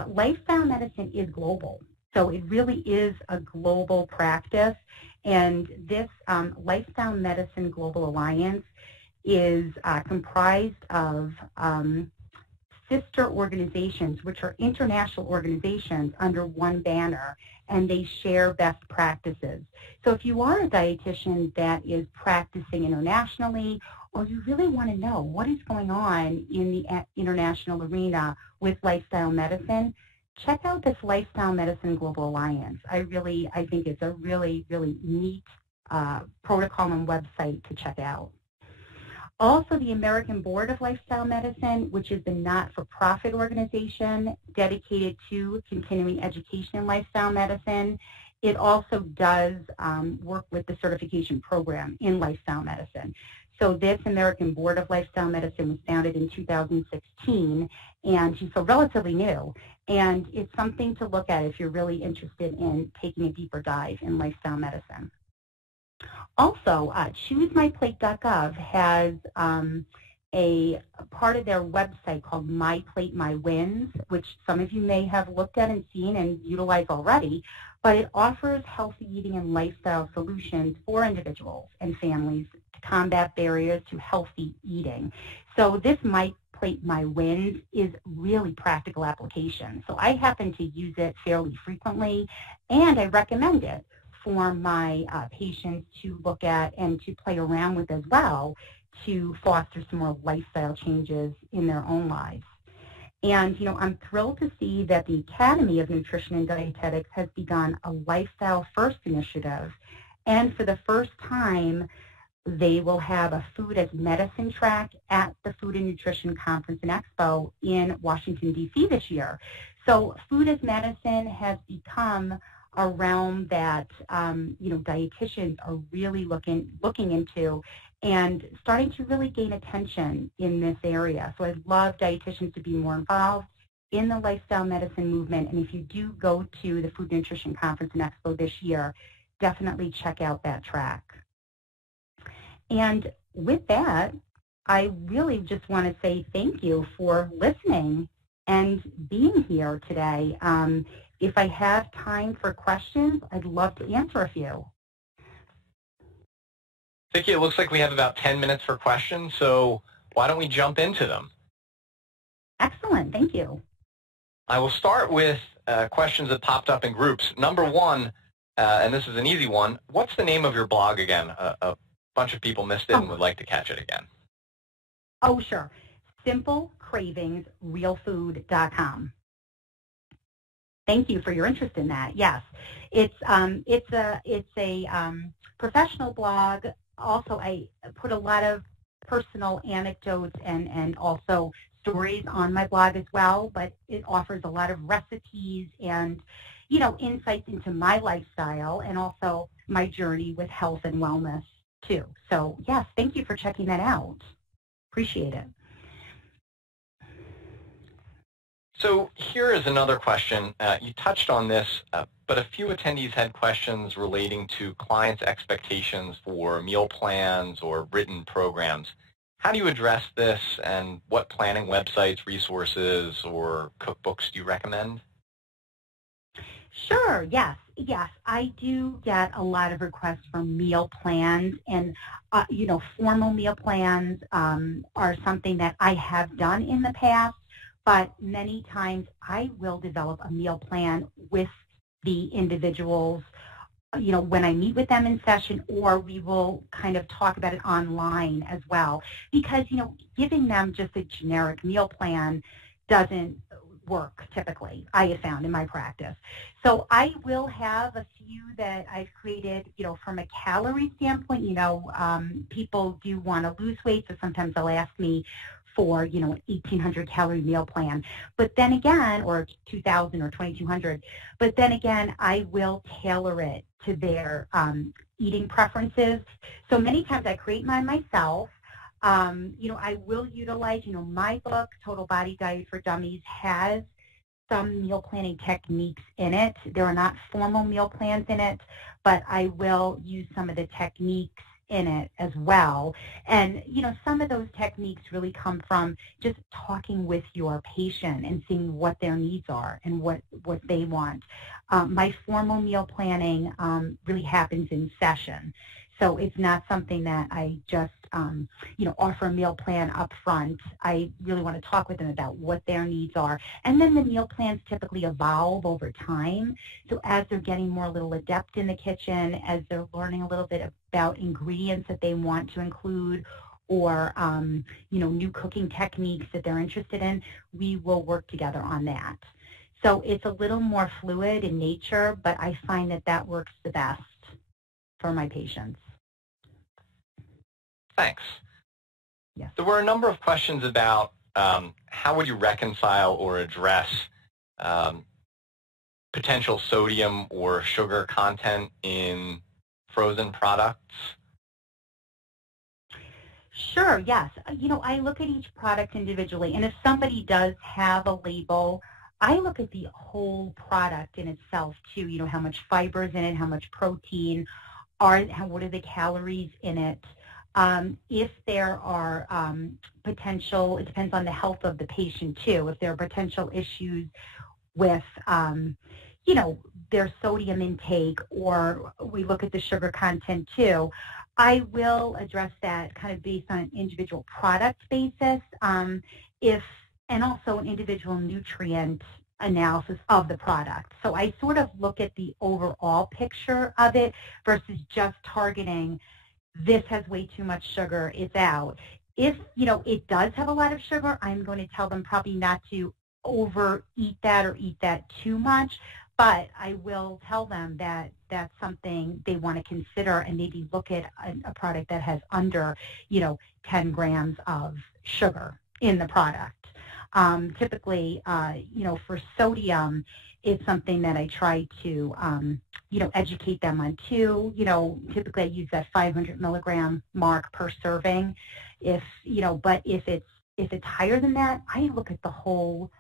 Lifestyle medicine is global, so it really is a global practice, and this Lifestyle Medicine Global Alliance is comprised of sister organizations, which are international organizations under one banner, and they share best practices. So if you are a dietitian that is practicing internationally, or you really want to know what is going on in the international arena with lifestyle medicine, check out this Lifestyle Medicine Global Alliance. I think it's a really, really neat protocol and website to check out. Also, the American Board of Lifestyle Medicine, which is the not-for-profit organization dedicated to continuing education in lifestyle medicine. It also does work with the certification program in lifestyle medicine. So this American Board of Lifestyle Medicine was founded in 2016, and she's so relatively new. And it's something to look at if you're really interested in taking a deeper dive in lifestyle medicine. Also, ChooseMyPlate.gov has a part of their website called My Plate, My Wins, which some of you may have looked at and seen and utilized already, but it offers healthy eating and lifestyle solutions for individuals and families to combat barriers to healthy eating. So this My Plate, My Wins is really practical application. So I happen to use it fairly frequently, and I recommend it for my patients to look at and to play around with as well to foster some more lifestyle changes in their own lives. And, I'm thrilled to see that the Academy of Nutrition and Dietetics has begun a Lifestyle First initiative. And for the first time, they will have a Food as Medicine track at the Food and Nutrition Conference and Expo in Washington, D.C. this year. So Food as Medicine has become a realm that, dietitians are really looking into and starting to really gain attention in this area. So I'd love dietitians to be more involved in the lifestyle medicine movement. And if you do go to the Food Nutrition Conference and Expo this year, definitely check out that track. And with that, I really just want to say thank you for listening and being here today. If I have time for questions, I'd love to answer a few. Vicki, it looks like we have about 10 minutes for questions, so why don't we jump into them? Excellent, thank you. I will start with questions that popped up in groups. Number one, and this is an easy one, what's the name of your blog again? A bunch of people missed it and would like to catch it again. Oh, sure. SimpleCravingsRealFood.com. Thank you for your interest in that. Yes, it's a professional blog. Also, I put a lot of personal anecdotes and also stories on my blog as well. But it offers a lot of recipes and insights into my lifestyle and also my journey with health and wellness too. So yes, thank you for checking that out. Appreciate it. So here is another question. You touched on this, but a few attendees had questions relating to clients' expectations for meal plans or written programs. How do you address this, and what planning websites, resources, or cookbooks do you recommend? Sure, yes. I do get a lot of requests for meal plans, and formal meal plans are something that I have done in the past. But many times I will develop a meal plan with the individuals, when I meet with them in session, or we will kind of talk about it online as well. Because, giving them just a generic meal plan work typically, I have found in my practice. So I will have a few that I've created, from a calorie standpoint. People do want to lose weight, so sometimes they'll ask me for, an 1,800 calorie meal plan. But then again, or 2,000 or 2,200. But then again, I will tailor it to their eating preferences. So many times I create mine myself. I will utilize, my book, Total Body Diet for Dummies, has some meal planning techniques in it. There are not formal meal plans in it, but I will use some of the techniques in it as well. And, some of those techniques really come from just talking with your patient and seeing what their needs are and what they want. My formal meal planning really happens in session. So it's not something that I just, offer a meal plan up front. I really want to talk with them about what their needs are. And then the meal plans typically evolve over time. So as they're getting more a little adept in the kitchen, as they're learning a little bit about ingredients that they want to include, or, new cooking techniques that they're interested in, we will work together on that. So it's a little more fluid in nature, but I find that works the best for my patients. Thanks. Yes. There were a number of questions about how would you reconcile or address potential sodium or sugar content in frozen products? Sure, yes. I look at each product individually, and if somebody does have a label, I look at the whole product in itself too, how much fiber is in it, how much protein, what are the calories in it. If there are potential, it depends on the health of the patient too, if there are potential issues with, their sodium intake, or we look at the sugar content too, I will address that kind of based on an individual product basis, and also an individual nutrient analysis of the product. So I sort of look at the overall picture of it versus just targeting, this has way too much sugar, it's out. If, it does have a lot of sugar, I'm going to tell them probably not to overeat that or eat that too much, but I will tell them that that's something they want to consider and maybe look at a product that has under, 10 grams of sugar in the product. Typically, for sodium, it's something that I try to, educate them on too. Typically I use that 500 milligram mark per serving. But if it's higher than that, I look at the whole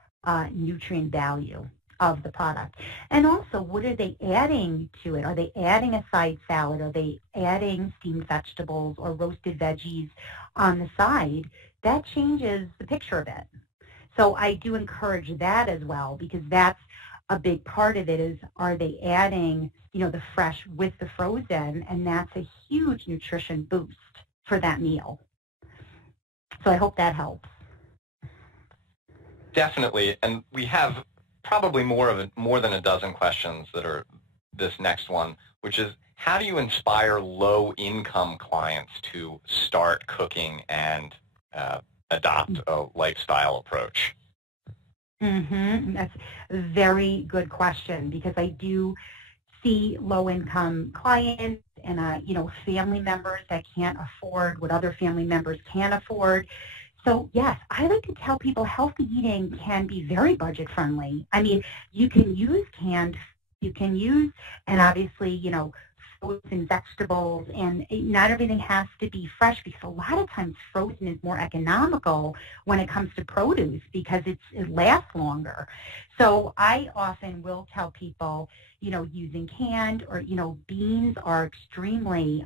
nutrient value of the product. And also, what are they adding to it? Are they adding a side salad? Are they adding steamed vegetables or roasted veggies on the side? That changes the picture of it. So I do encourage that as well, because that's a big part of it is, are they adding, the fresh with the frozen? And that's a huge nutrition boost for that meal. So I hope that helps. Definitely. And we have probably more than a dozen questions that are this next one, which is, how do you inspire low-income clients to start cooking and adopt a lifestyle approach? That's a very good question, because I do see low-income clients and, family members that can't afford what other family members can afford. So, yes, I like to tell people healthy eating can be very budget-friendly. I mean, you can use and obviously, fruits and vegetables, and not everything has to be fresh, because a lot of times frozen is more economical when it comes to produce because it lasts longer. So I often will tell people, using canned or, beans are extremely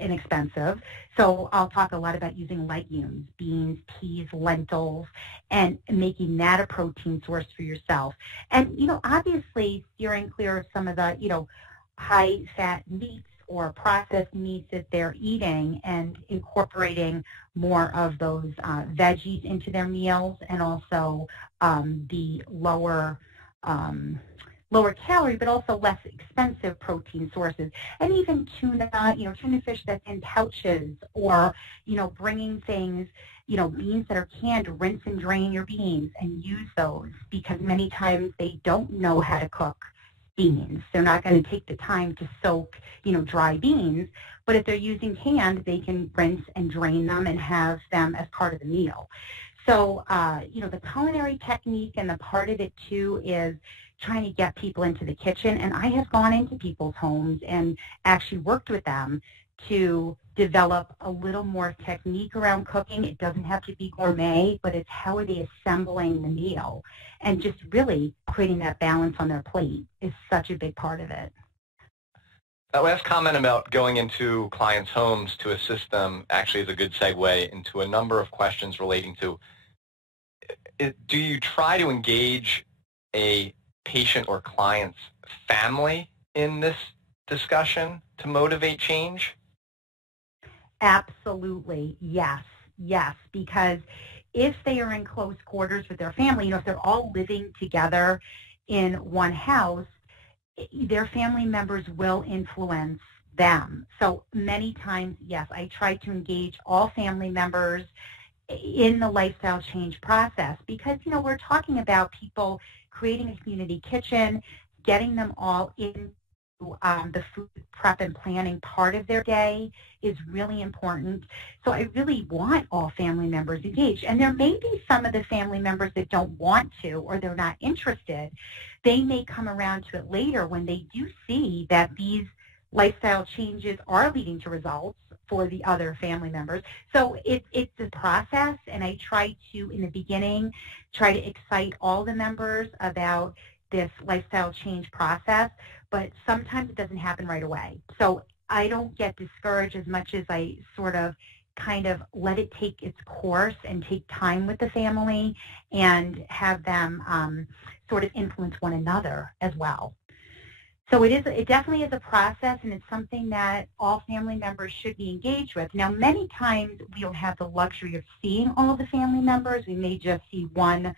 inexpensive. So I'll talk a lot about using legumes, beans, peas, lentils, and making that a protein source for yourself. And, obviously steering clear of some of the, high-fat meats or processed meats that they're eating, and incorporating more of those veggies into their meals, and also the lower calorie but also less expensive protein sources. And even tuna, tuna fish that's in pouches, or, bringing things beans that are canned, rinse and drain your beans and use those, because many times they don't know how to cook beans. They're not going to take the time to soak, dry beans. But if they're using canned, they can rinse and drain them and have them as part of the meal. So, the culinary technique and the part of it, too, is trying to get people into the kitchen. And I have gone into people's homes and actually worked with them to develop a little more technique around cooking. It doesn't have to be gourmet, but it's how are they assembling the meal. And just really creating that balance on their plate is such a big part of it. That last comment about going into clients' homes to assist them actually is a good segue into a number of questions relating to, do you try to engage a patient or client's family in this discussion to motivate change? Absolutely, yes, because if they are in close quarters with their family, if they're all living together in one house, their family members will influence them. So many times, yes, I try to engage all family members in the lifestyle change process, because, we're talking about people creating a community kitchen, getting them all into the food prep and planning part of their day is really important. So I really want all family members engaged. And there may be some of the family members that don't want to, or they're not interested. They may come around to it later when they do see that these lifestyle changes are leading to results for the other family members. So it's a process, and I try to, in the beginning, try to excite all the members about this lifestyle change process, but sometimes it doesn't happen right away. So I don't get discouraged as much as I kind of let it take its course and take time with the family and have them sort of influence one another as well. So it definitely is a process, and it's something that all family members should be engaged with. Now, many times we don't have the luxury of seeing all of the family members. We may just see one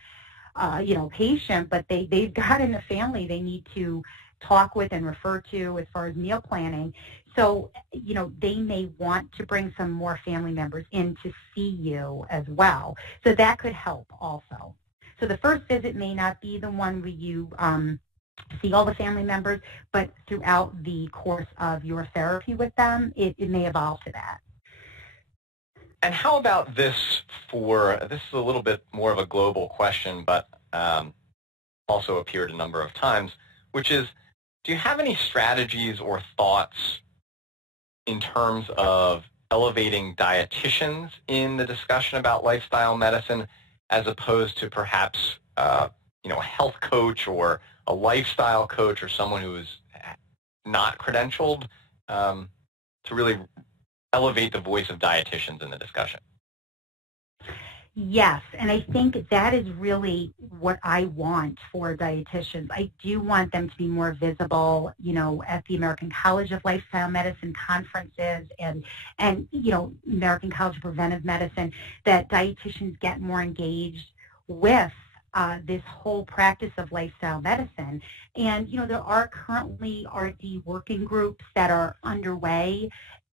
patient, but they've got in the family they need to talk with and refer to as far as meal planning. So, they may want to bring some more family members in to see you as well. So that could help also. So the first visit may not be the one where you see all the family members, but throughout the course of your therapy with them, it may evolve to that. And how about this this is a little bit more of a global question, but also appeared a number of times, which is, do you have any strategies or thoughts in terms of elevating dietitians in the discussion about lifestyle medicine, as opposed to perhaps a health coach or a lifestyle coach or someone who is not credentialed, to really elevate the voice of dietitians in the discussion? Yes, and I think that is really what I want for dietitians. I do want them to be more visible, at the American College of Lifestyle Medicine conferences and American College of Preventive Medicine, that dietitians get more engaged with this whole practice of lifestyle medicine. And, there are currently RD working groups that are underway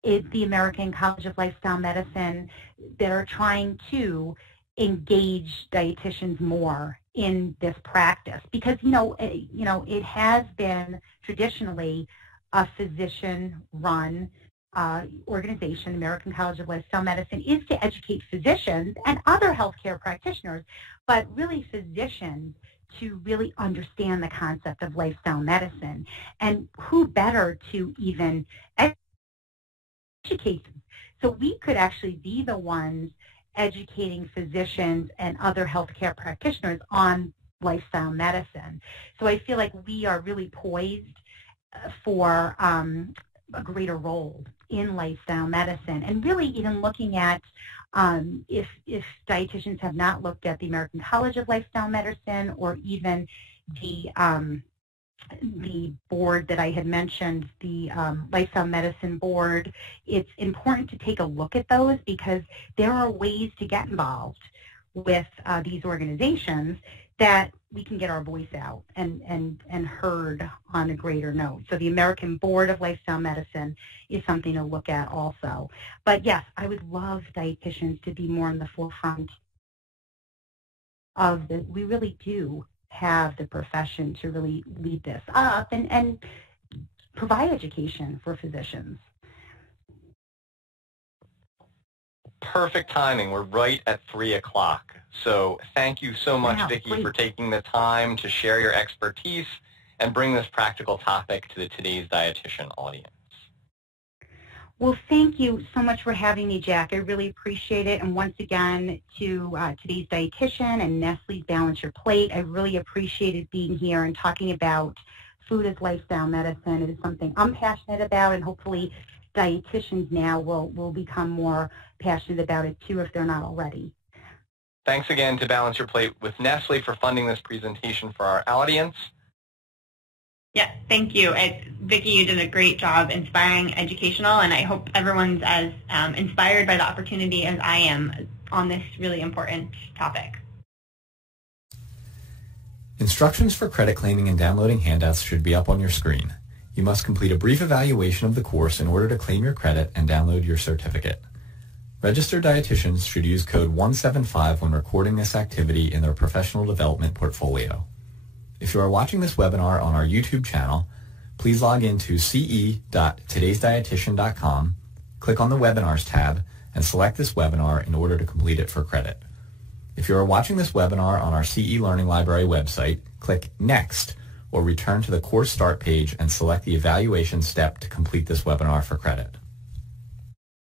at the American College of Lifestyle Medicine that are trying to engage dietitians more in this practice, because it has been traditionally a physician-run organization. American College of Lifestyle Medicine is to educate physicians and other healthcare practitioners, but really physicians to really understand the concept of lifestyle medicine. And who better to even educate them? So we could actually be the ones educating physicians and other healthcare practitioners on lifestyle medicine. So I feel like we are really poised for a greater role in lifestyle medicine, and really even looking at if dietitians have not looked at the American College of Lifestyle Medicine, or even the board that I had mentioned, the Lifestyle Medicine Board, it's important to take a look at those, because there are ways to get involved with these organizations that we can get our voice out and heard on a greater note. So the American Board of Lifestyle Medicine is something to look at also. But yes, I would love dietitians to be more in the forefront of the, we really do have the profession to really lead this up and provide education for physicians. Perfect timing. We're right at 3 o'clock. So thank you so much, Wow, Vicki, great. for taking the time to share your expertise and bring this practical topic to the Today's Dietitian audience. Well, thank you so much for having me, Jack. I really appreciate it. And once again, to Today's Dietitian and Nestle's Balance Your Plate, I really appreciated being here and talking about food as lifestyle medicine. It is something I'm passionate about, and hopefully dietitians now will become more passionate about it too if they're not already. Thanks again to Balance Your Plate with Nestle for funding this presentation for our audience. Yeah, thank you. Vicki, you did a great job, inspiring, educational, and I hope everyone's as inspired by the opportunity as I am on this really important topic. Instructions for credit claiming and downloading handouts should be up on your screen. You must complete a brief evaluation of the course in order to claim your credit and download your certificate. Registered dietitians should use code 175 when recording this activity in their professional development portfolio. If you are watching this webinar on our YouTube channel, please log into ce.todaysdietitian.com, click on the Webinars tab, and select this webinar in order to complete it for credit. If you are watching this webinar on our CE Learning Library website, click Next, or return to the course start page and select the evaluation step to complete this webinar for credit.